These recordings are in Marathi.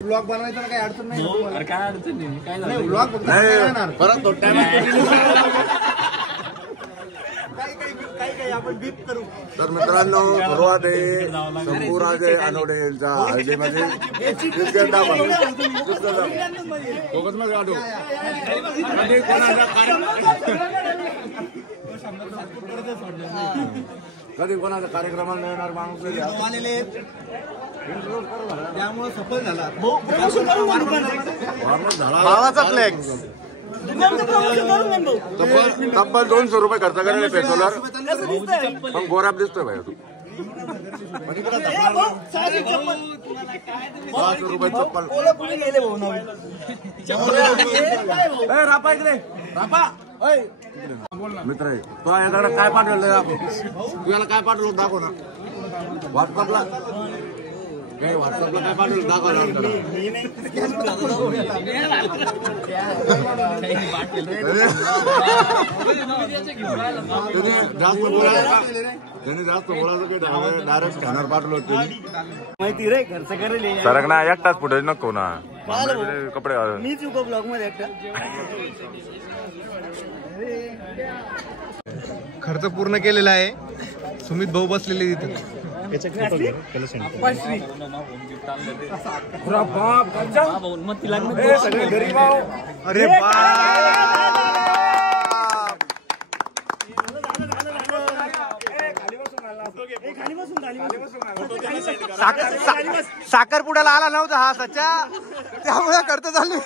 ब्लॉग बनवायचा काही अडचण नाही. अरे काय अडचण नाही, काय झालं ब्लॉग फक्त परत तो टाइम काही आपण बीप करू. तर मित्रांनो सुरुवात आहे शंभूराजे अनोडे यांच्या हळदीमध्ये कधी कोणाचा कार्यक्रमाला नाही येणार माणूस आलेले त्यामुळे सफल झाला. भावाचा फ्लेक्स तब्बल 200 रुपये खर्च करायला पेट्रोलर पण गोराब दिसतोय भाई तू. 500 रुपये चप्पल मित्र आहे तो याकडे काय पाठवलं तू याला काय पाठवलं दाखव ना व्हॉट्सअपला व्हॉट्सअपला काय पाठवलं दाखव ना जास्त बोलायला त्यांनी जास्त बोलायचं की डायरेक्ट स्कॅनर पाठवलं माहिती रे खर्च करेल सरक ना एकटाच फुटेज नको ना कपडे मी चुको ब्लॉग मध्ये एकटा खर्च पूर्ण केलेला आहे. सुमित भाऊ बसलेले तिथे. अरे साखरपुड्याला आला नव्हता हा सच्चा त्यामुळे खर्च झाले.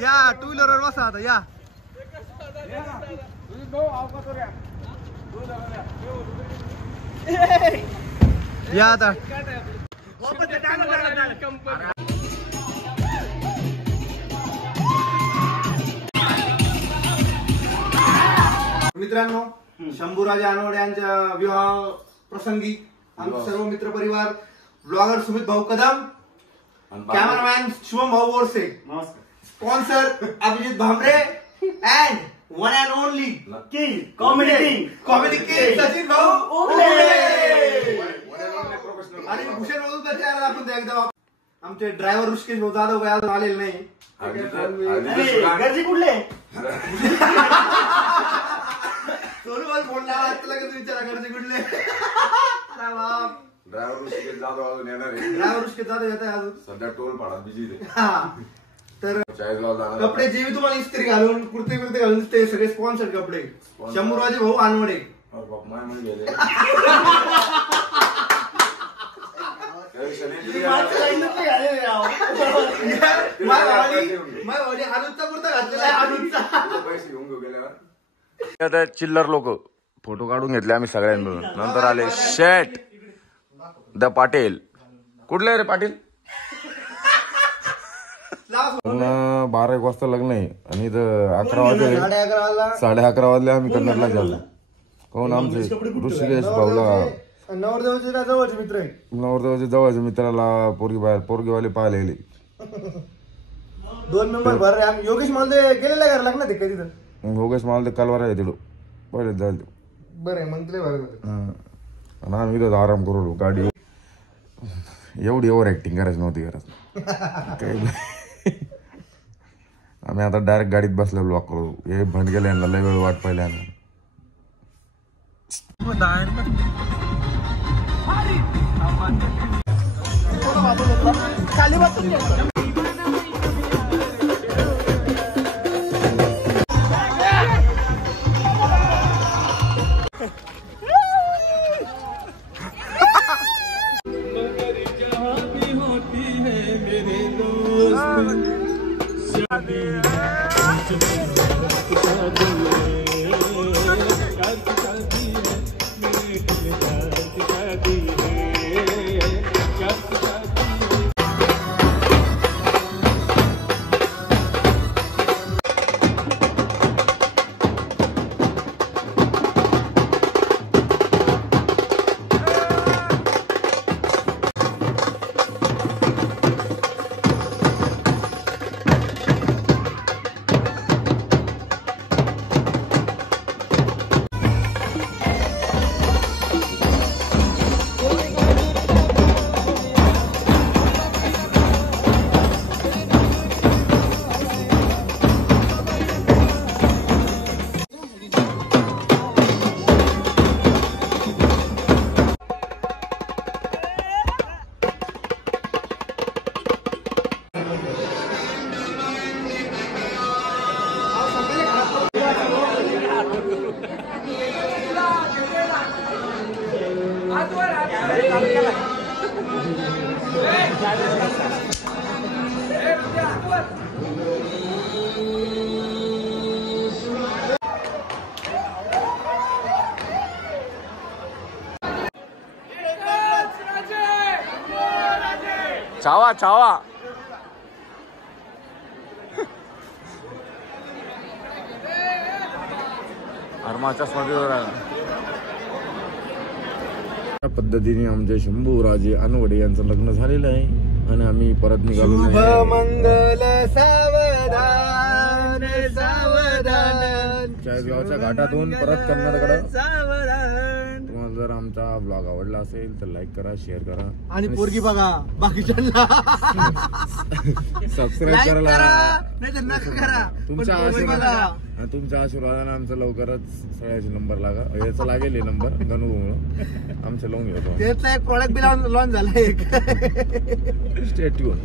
या टू व्हीलर वर बसा आता या आता मित्रांनो शंभूराजे अनवडे यांच्या विवाह प्रसंगी आमचे सर्व मित्र परिवार ब्लॉगर सुमित भाऊ कदम कॅमेरामॅन शुभम भाऊ Borse sponsor Abhijit Bhamre and one and only king comedy king Sachin भाऊ आणि भूषण भाऊ तर चॅनल आपण एकदा आमचे ड्रायव्हर ऋषिकेश भाऊ जाधव काय अजून आलेले नाही. कुठले सोनूवर फोन लावा लगेच विचारा घरचे कुठले. ड्रायव्हर ऋषिकेश जाधव अजून येणार आहे. ड्रायव्हर ऋषिकेश जाधव येत आहे अजून सध्या टोल पाडा बिजी तर कपडे जे मी तुम्हाला इस्त्री घालून कुर्ते घालून ते सगळे स्पॉन्सर कपडे शंभूराजे भाऊ अनवडे. आता चिल्लर लोक फोटो काढून घेतले आम्ही सगळ्यांनी मिळून. नंतर आले शेट द पाटील. कुठले रे पाटील? लग्न 12-1 वाजता लग्न आहे आणि इथं 11 वाजले 11:30 वाजले आम्ही कन्नडला गेलो. कोण आमचे ऋषिकेश भाऊला नवरदेवाचे जवळचे मित्र आहे. नवरदेवाच्या जवळच्या मित्राला पोरगीवाले पाहायला गेले. 2 मेंबर भर योगेश मालदे गेलेला आहे लग्नात कधी तर. योगेश मालदे कालवार आहे तिथं पहिले जायला बरं आहे मग बरं. आम्ही इथं आराम करू गाडी. एवढी ओव्हर ऍक्टिंग करायची नव्हती गरज. आम्ही आता डायरेक्ट गाडीत बसलो ब्लॉक करू. हे भंड गेले यांना लय वेळ वाट पाहिल्या. चावा चावा या पद्धतीने आमचे शंभू राजे अनवडे यांचं लग्न झालेलं आहे आणि आम्ही परत निघालो मंगल सावधान सावधान चाळीसगावच्या घाटातून परत कन्नडकडे. तुम्हाला जर आमचा ब्लॉग आवडला असेल तर लाईक करा, शेअर करा आणि पोरगी बघा बाकीच्यांना सबस्क्राईब करायला. नाही तर नका करा. तुमच्या आशीर्वादाने आमचा लवकरच सगळ्याचे नंबर याचा लागेल हे नंबर गणू आमच्या लावून घेतो. त्याचा एक प्रॉडक्ट बी लॉन्च झाला एक. Stay tune.